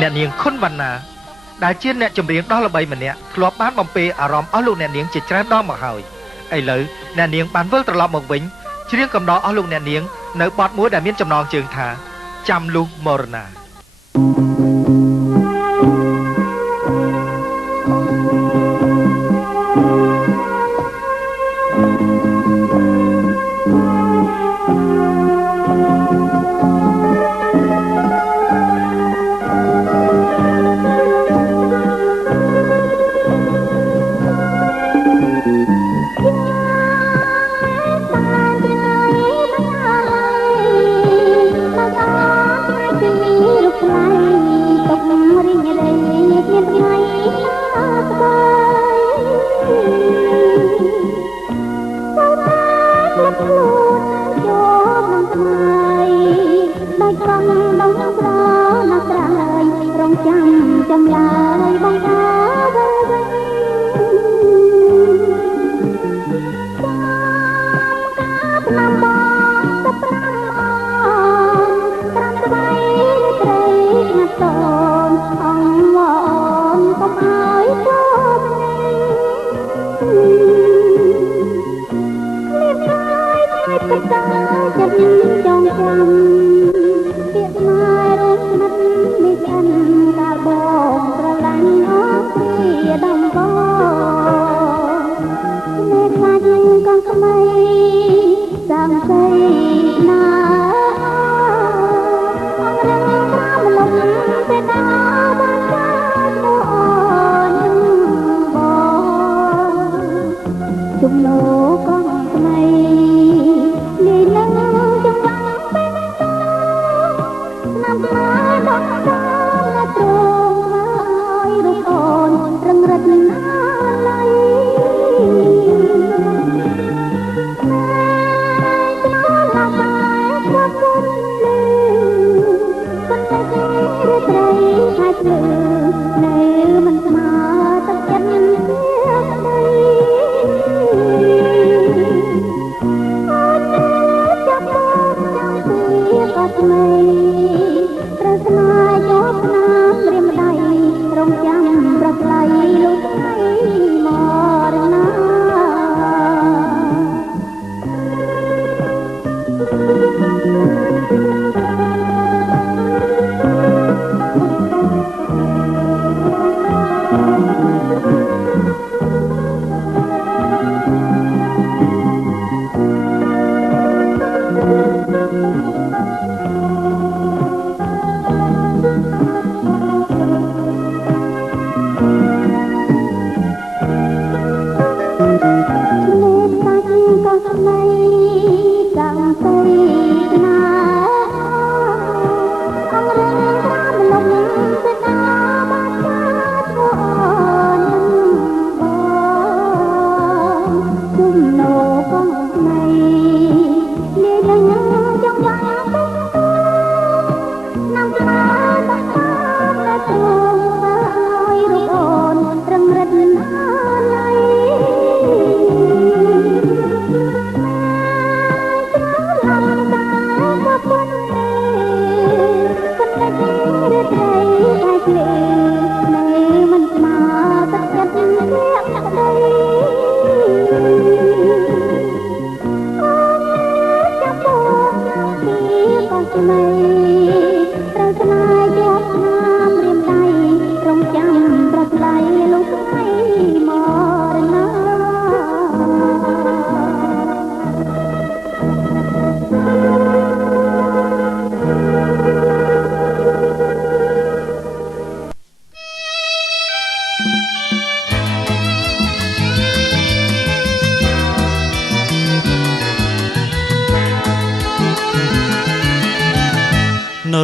អ្នកនាងខុនវណ្ណាដែលជាអ្នកចម្រៀងដ៏ល្បីម្នាក់ធ្លាប់បានបំពេអារម្មណ៍អស់លោកអ្នកនាងជាច្រើនដងមកហើយឥឡូវអ្នកនាងបានវិលត្រឡប់មកវិញច្រៀងកំដរអស់លោកអ្នកនាងនៅបទមួយដែលមានចំណងជើងថាចាំលុះមរណា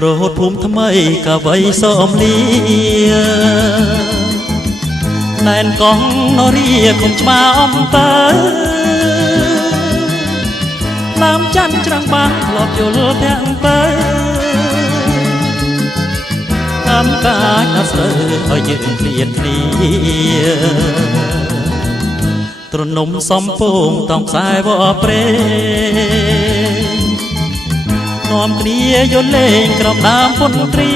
រហូតភូមិថ្មីកាវៃសំលីណែនកងនរាគុំច្បាអំពើដើមច័ន្ទច្រាំងបាក់លបយល់ទាំងពើតាមកាយដល់ស្រើឲ្យយើងឃ្លាតគ្នាទ្រនំសំពងតង់ខ្សែវ៉ប្រេនាំគ្នាយល់លេងក្រំដើមពុនត្រី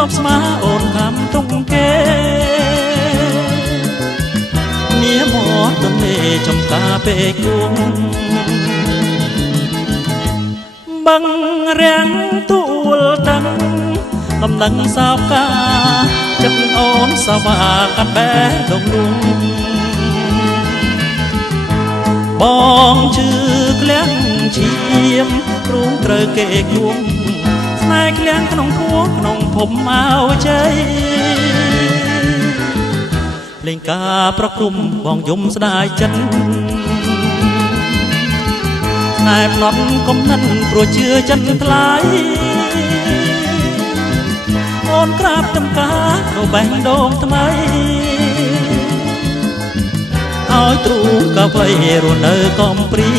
ជាប់ស្មាអូនខំទុំគេនាមកទន្លេចំការពេកគួងបឹងរាំងទួលតឹងដំណឹងសោកកាចិត្តអូនសវាកាត់បែដងលួងបងជឿក្លៀងឈាមព្រមត្រូវគេគួងស្នេហ៍ក្លៀងក្នុងខួរក្នុងភពមកជ័យលេងការប្រគំបងយំស្ដាយចិត្តស្នេហ៍ផ្នត់កំណិនព្រោះជឿចិត្តថ្លៃអូនក្រាបតំការនៅបែងដងថ្មីឲ្យទ្រូងកាវៃរស់នៅកំព្រា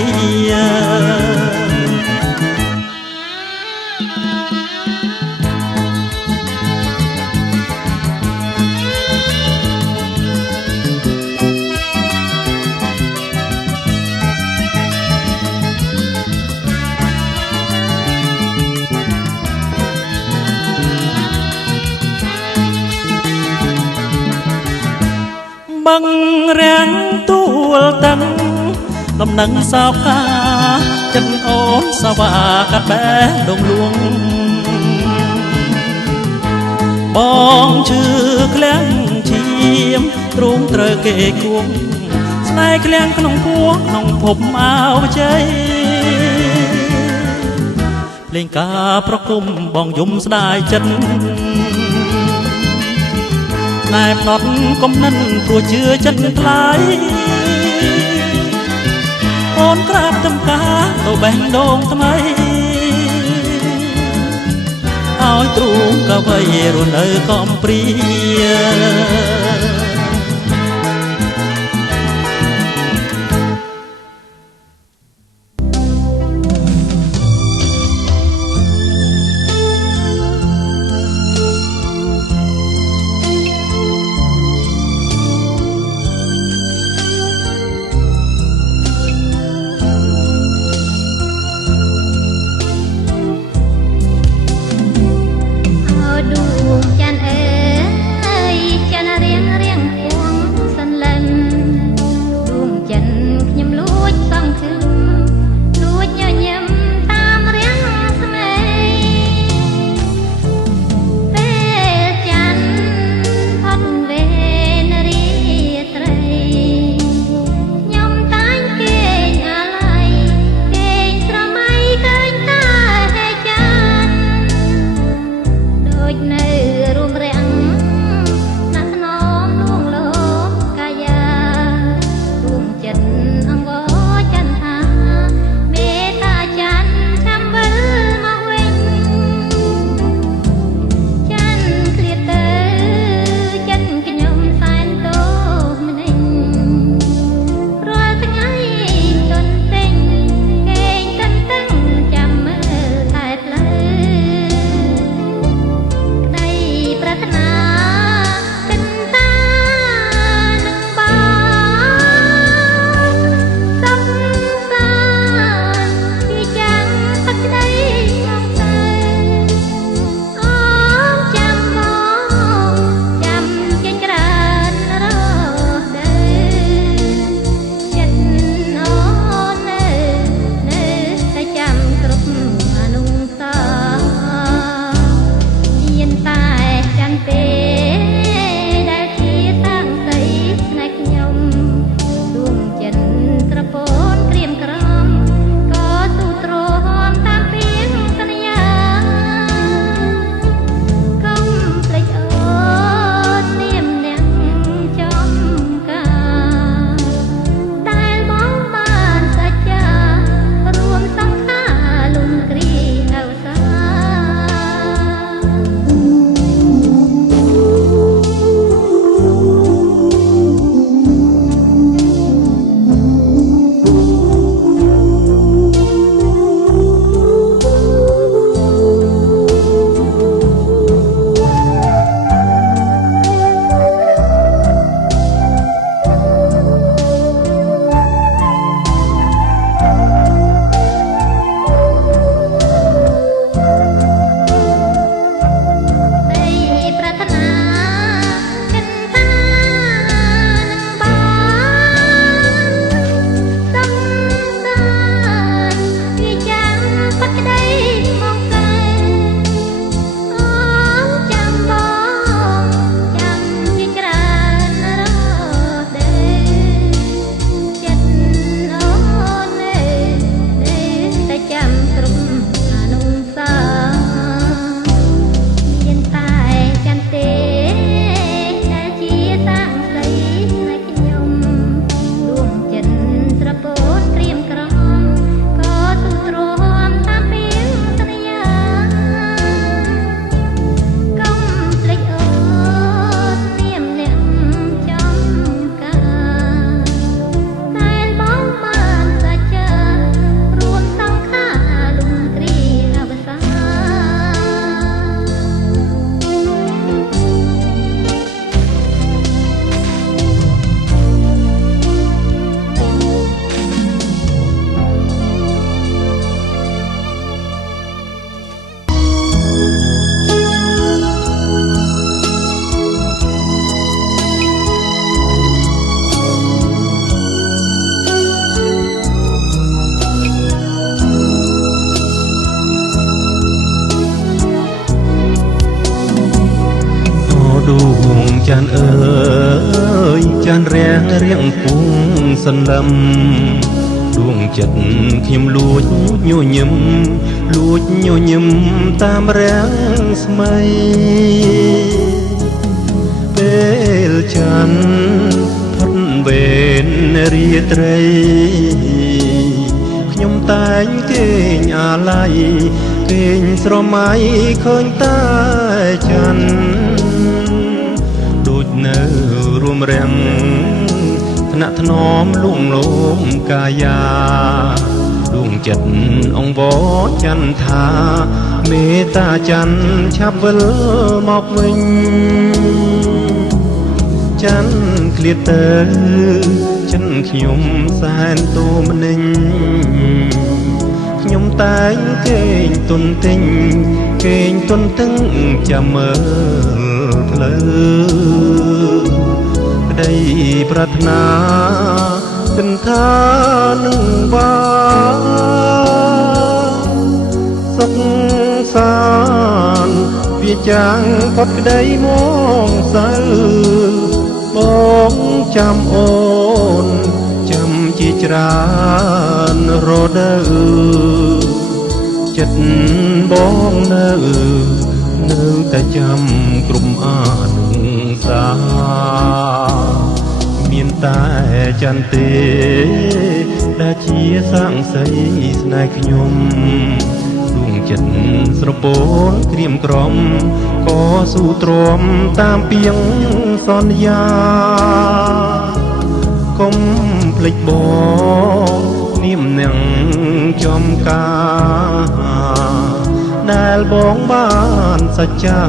បឹងរាំងទួលតឹងដំណឹងសោកកាចិត្តអូនសវាកាត់បែដងលួងបងជឿក្លៀងឈាមទ្រូងត្រូវគេគួងស្នេហ៍ក្លៀងក្នុងខួរក្នុងភពមកជ័យលេងការប្រគំបងយំស្ដាយចិត្តណែផ្នត់កំណិនព្រោះជឿចិត្តថ្លៃអូនក្រាបតំការទៅបេះដូងថ្មីឲ្យទ្រូងកាវៃរស់នៅកំព្រាดวงจันทร์เอ๋ยจันทร์ ចានអើយចានរាំងរៀងពុងសន្លឹមដួងចិត្តខ្ញុំលួចញញឹមលួចញញឹមតាមរាំងស្មៃពេលចានផុតវេនរាត្រីខ្ញុំតែងគេងអាឡ័យគេងស្រមៃឃើញតែចានដូចនៅរួមរាំងថ្នាក់ថ្នមលួងលោមកាយាដួងចិត្តអង្វរចន្ទថាមេត្តាច័ន្ទឆាប់វិលមកវិញច័ន្ទឃ្លាតទៅចិនខ្ញុំសែនទូមនិញខ្ញុំតែងគេងទុនទិញគេងទុនទឹងចាំមើលផ្លូវក្តីប្រាថ្នាគិនថានឹងបានសុខសាន្តវាចាំងផុតក្តីមកសៅបងចាំអូនចាំជាច្រើនរដូវចិត្តបងនៅតែចាំក្រុមអានុសាមានតែចន្ទទេដែលជាសាំងសីស្នេហ៍ខ្ញុំដួងចិត្តស្រពោនក្រៀមក្រំក៏ស៊ូទ្រាំតាមពីងសន្យាកុំភ្លេចបងនាមនឹងចំការដែលបងបានសច្ចា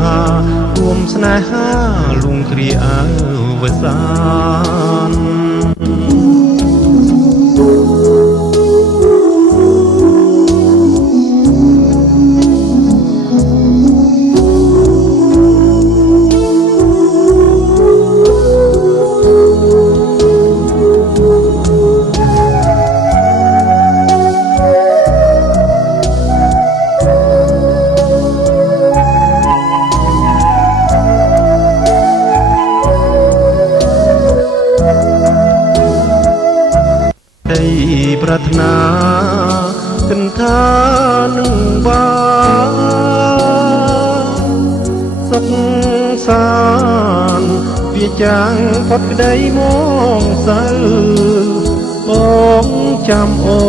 រួមស្នេហាលួងគ្រាអវសានប្រាថ្នាគិនថានឹងបានសុខសាន្តវាចាំងផុតក្តីមកសៅបងចាំអូ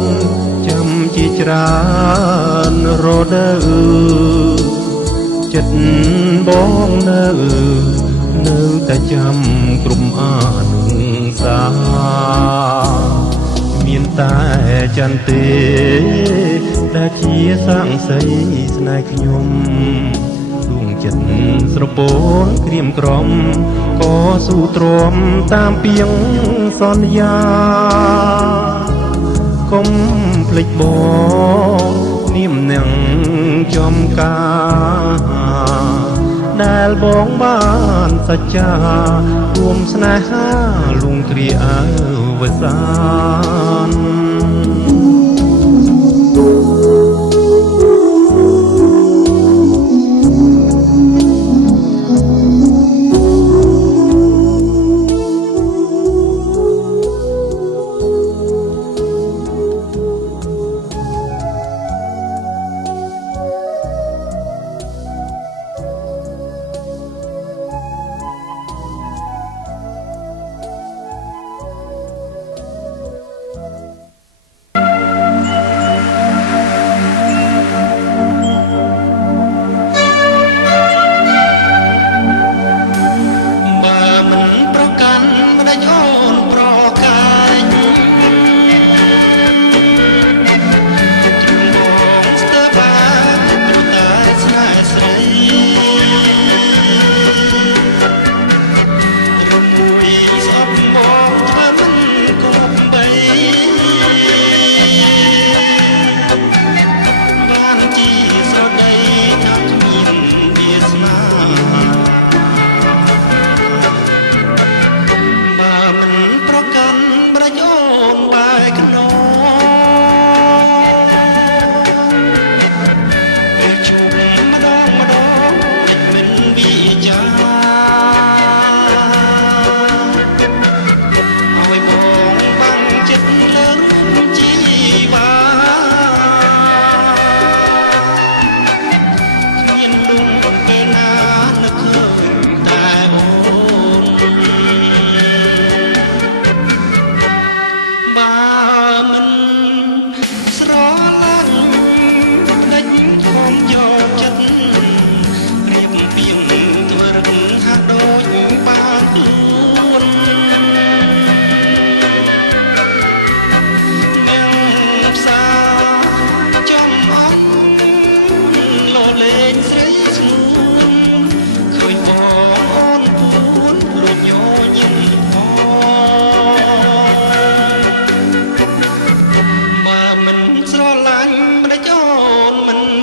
នចាំជាច្រើនរដូវចិត្តបងនៅតែចាំក្រុមអានុសាមានតែចន្ទទេដែលជាសាំងសីស្នេហ៍ខ្ញុំដួងចិត្តស្រពោនក្រៀមក្រំក៏ស៊ូទ្រាំតាមពីងសន្យាកុំភ្លេចបងនាមនឹងចំការដែលបងបានសច្ចារួមស្នេហាលួងគ្រាអវសាន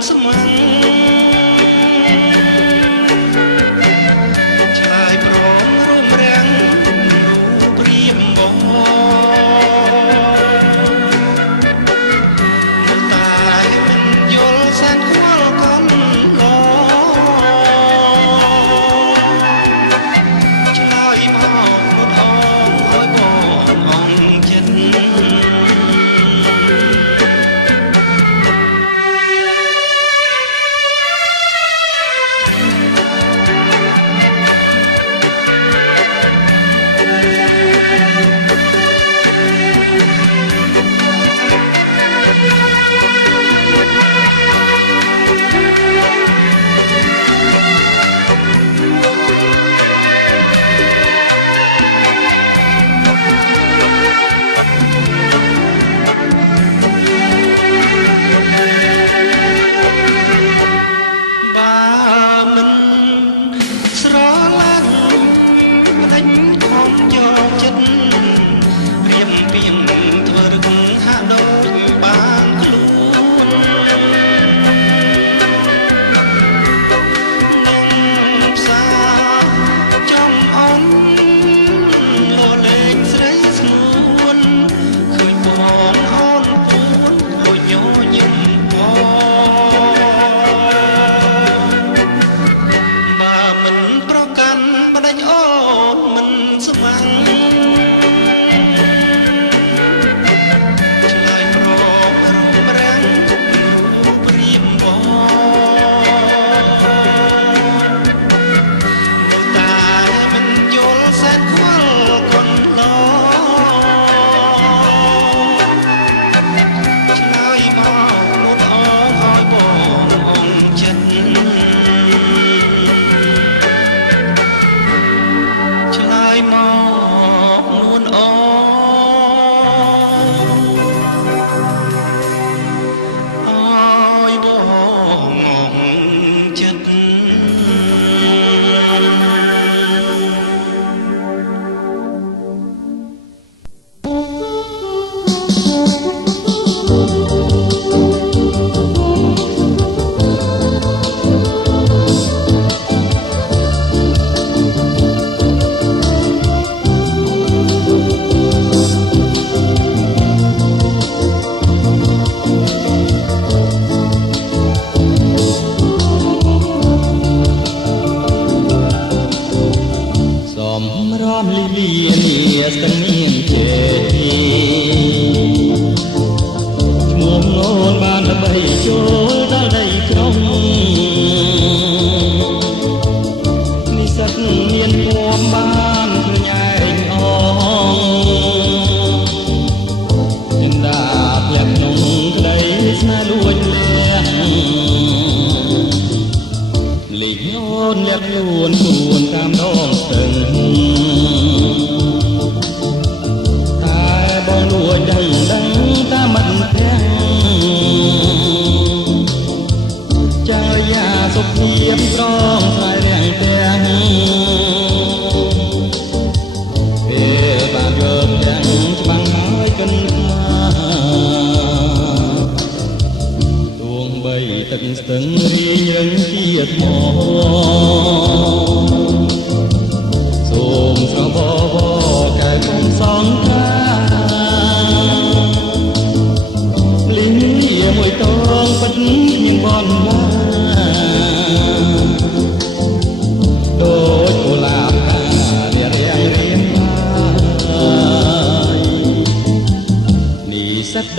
ស្មាំងឆ្លើយព្រមរួមរាំងព្រៀមបងតែមិនយល់សាច់ខ្វល់កូនឡឆ្លើយមកមុតអងឲ្យបងអងចិត្ត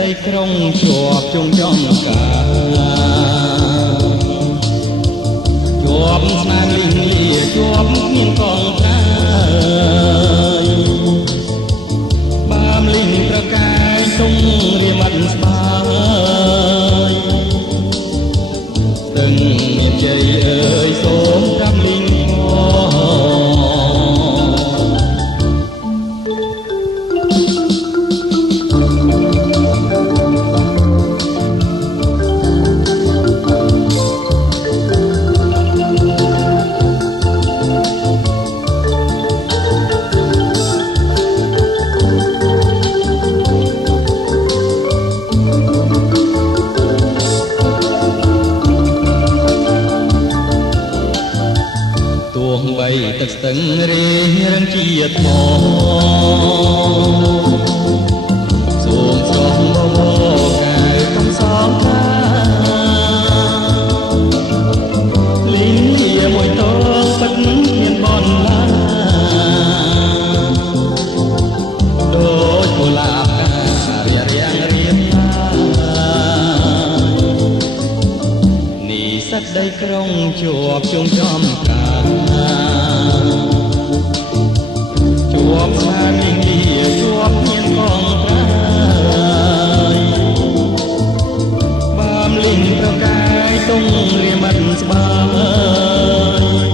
ដីក្រុងជាប់ជុំចំការជាប់ស្នាមលីងលាជាប់មានកងត្រាយបាមលីងប្រកាយទុំរាមាត់ស្បាយទាំងមានជ័យអើយសូមប្រាប់លីង ទឹកស្ទឹងរៀងរឹងជាថ្មសូមស្រស់បបកាយកំសងខាលីនជាមួយតពិតមានបនឡាដូចកុលាបការរៀងរៀបនេះសក្តីក្រុងជាប់ជុំចំការជាប់ស្មារតីជាប់មានកងត្រាយបានលិញប្រកាយតុងរៀមិនស្បើយ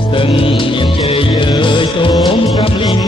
ស្ទឹងមានជ័យអើយសូមប្រាប់លិញ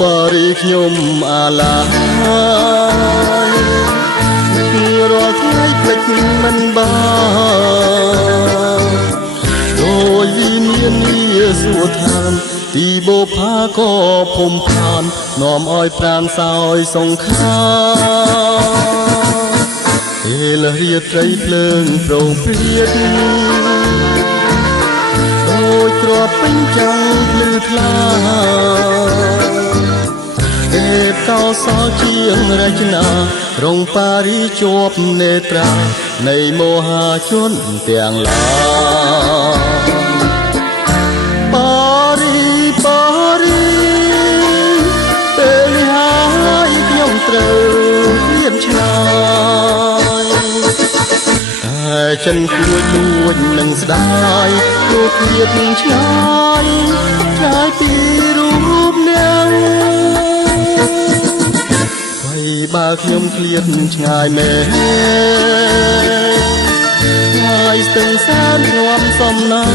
បរិខ្ញុំអាឡាយរាល់ថ្ងៃភ្លេចមិនបានដោយវិមាននេះសួរឋានទីបូផាក៏ភុំផាននាំឲ្យប្រានសោយសង្ខាពេលរាត្រីភ្លើងប្រងព្រាតដូចទ្របពេញចាំងភ្លឺថ្លាទេពកោសលជាងរចនារងបារីជាប់នេត្រានៃមហាជនទាំងឡាយបារីពេលហើយខ្ញុំត្រូវព្រៀបឆ្ងាយតែចិនគួចលួចនឹងស្ដាយលោកព្រៀបឆ្ងាយឆ្ងាយពីរូបអ្នកបើខ្ញុំឃ្លាតឆ្ងាយមែនហើយស្ទឹងសានរួមសំណាង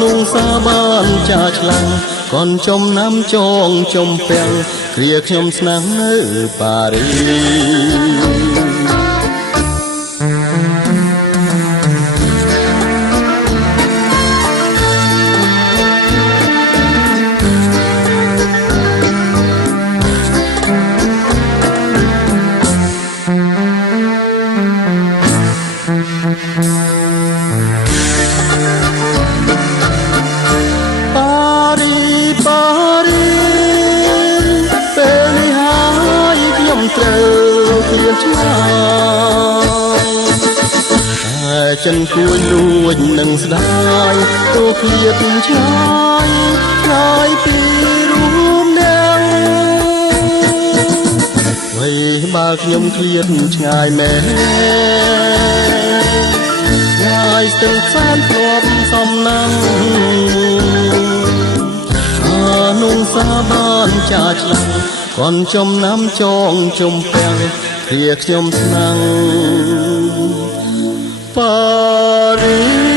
នោះសាបានចាឆ្លាំងកនចំណាំចងចំពាំងគ្រាខ្ញុំស្នាក់នៅប៉ារីត្រូវឃ្លានឆ្ងាយតែចិនគួយលួចនឹងស្ដាយទូឃ្លានឆ្ងាយឆ្ងាយពីរូបអ្នកវិញបើខ្ញុំឃ្លានឆ្ងាយមែនឆ្ងាយស្ទឹងសានធ្លាប់សំណាំនោះសាបានចាឆ្លាំងកនចំណាំចងចំពាំងគ្រាខ្ញុំស្នាំងប៉ារី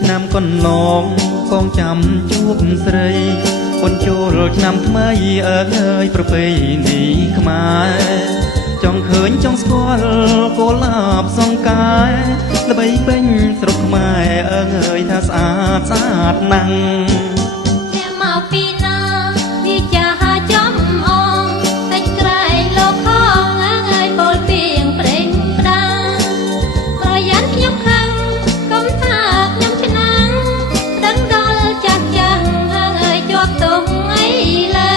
ឆ្នាំកន្លងកងចាំជួបស្រីប៉ុនចូលឆ្នាំថ្មីអើយប្រពៃណីខ្មែរចង់ឃើញចង់ស្គាល់កុលាបសង្កាយល្បីពេញស្រុកខ្មែរអើយថាស្អាតស្អាតណាស់អ្នកមកពីណាវាចាស់ចំអងតែក្រែងលោកខងអើយពលពីងព្រេងផ្ដាប្រយ័ត្នខ្ញុំខាងកុំថាខ្ញុំឆ្នាំងដឹងដល់ចាស់ចាំងអើយជាប់ទុំអីលើ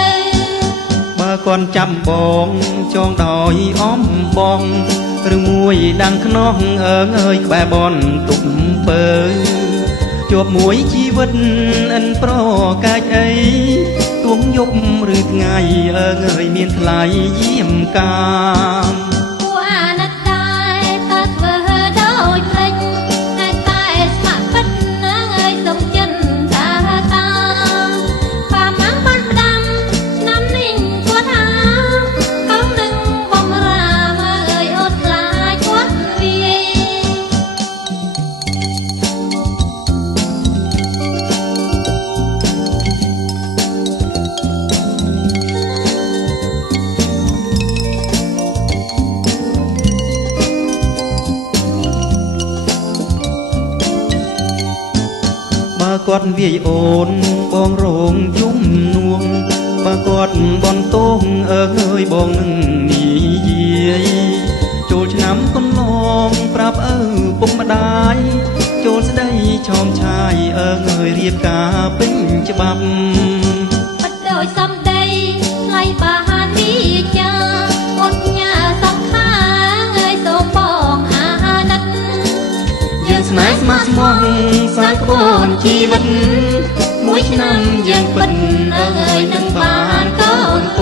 បើ គាត់ចាំបងចងដោយអំបងឬមួយដាំងខ្នោះអើយក្បែរបនទុកពើជាប់មួយជីវិតអិនប្រកាច់អីទួងយប់ឬថ្ងៃអើយមានថ្លៃយាមកាមពួកអាណិតដែរតើធ្វើដោយភ្លេចតែស្ម័គ្រពិតអើយសុំចិនតាប៉ាម៉ាំងបានផ្ដាំឆ្នាំនេះគាត់ថាកូននឹងបំរាមអើយអត់ខ្លាចគាត់វាបើគាត់វាយអូនបងរងយំនួងបើគាត់បនតងអើយបងនឹងនិយាយចូលឆ្នាំកន្លងប្រាប់ពុកម្ដាយចូលស្ដីឆោមឆាយអើយរៀបការពេញច្បាប់បាត់ដោយសំដីថ្លៃបានវិចាអត់ញ៉ាសំខាងអើយសូមបងអាណិតយើងស្នេហ៍ស្មោះស្មោះសាក្បូនជីវិតមួយឆ្នាំយើងពិតអើយនឹងបានកូនព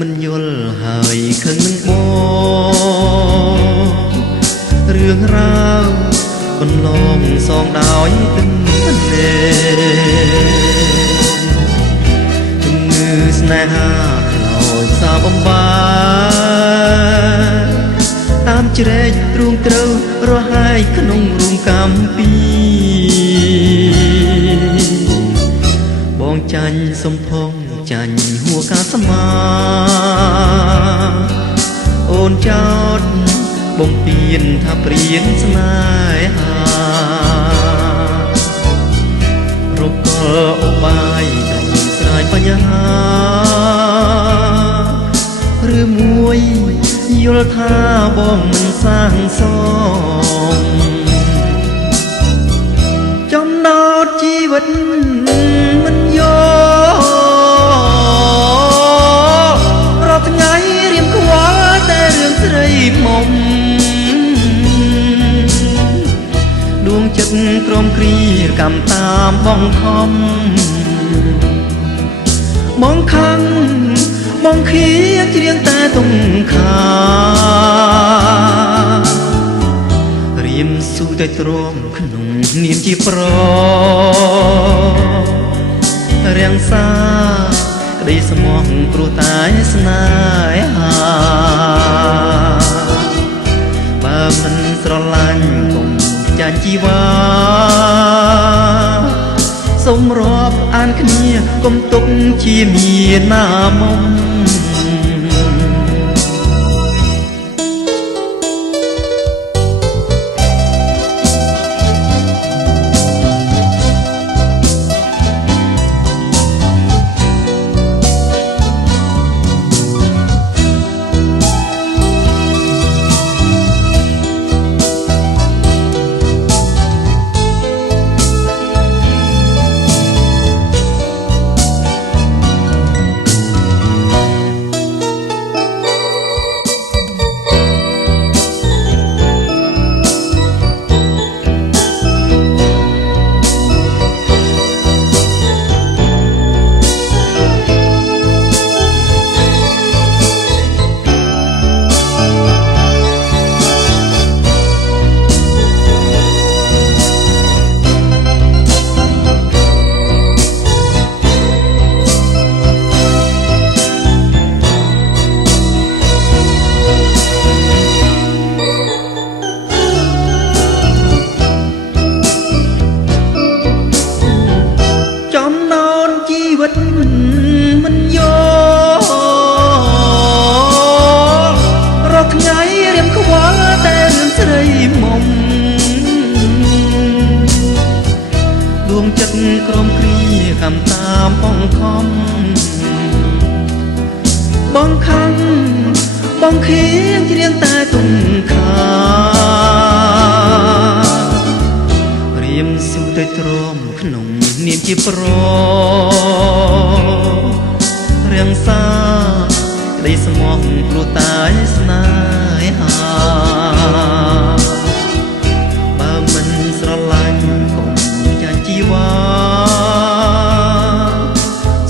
មិនយល់ហើយខឹងនឹងបងរឿងរ៉ាវកន្លងសងដោយទឹកភ្នែកជំងឺស្នេហាខ្លោចសាបំបានតាមជ្រែកទ្រូងត្រូវរហែកក្នុងរូងកម្មពីបងចាញ់សំផងចាញ់ហួកាស្មាអូនចោតបំពេញថាព្រៀនស្នេហារកលអបាយដំស្រាយបញ្ហាឬមួយយល់ថាបងមិនសាងសងចំណោទជីវិតមិនយកថ្ងៃរៀមខ្វល់តែរឿងស្រីមុំដួងចិត្តក្រំគ្រាកម្មតាមបងខំបងខឹងបងខៀច្រៀងតែទុំខារៀមស៊ូតែទ្រាំក្នុងនាមជាប្ររាំងសាក្តីស្មោះព្រោះតែស្នេហាបើមិនស្រឡាញ់កុំចាញ់ជីវ៉ាសូមរាប់អានគ្នាកុំទុកជាមានណាមុំ ងខៀងច្រៀងតែទុំខារៀមស៊ូទៅទ្រាំក្នុងនាមជាប្ររៀងសាក្តីស្មោះព្រោះតែស្នេហាបើមិនស្រឡាញ់កុំចាញ់ជីវ៉ា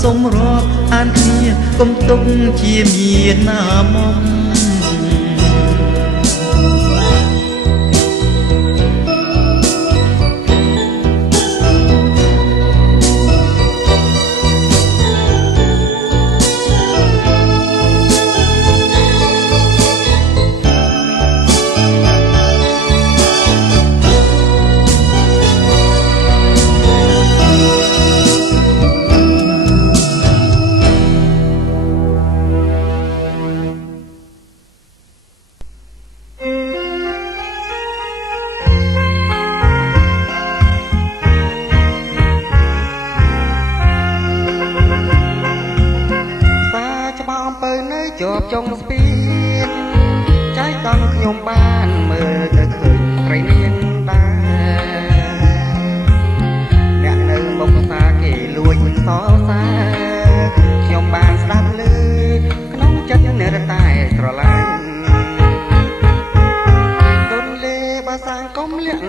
សូមរាប់អានគ្នាកុំទុកជាមានណាមុំជាប់ចុងស្ពានចៃកង់ខ្ញុំបានមើលទៅឃើញត្រីនាងដែរអ្នកនៅមុខផ្សារគេលួចសរសើរខ្ញុំបានស្ដាប់ឮក្នុងចិត្តនៅតែស្រឡាញ់ទុនលេបាសាងកុំលាក់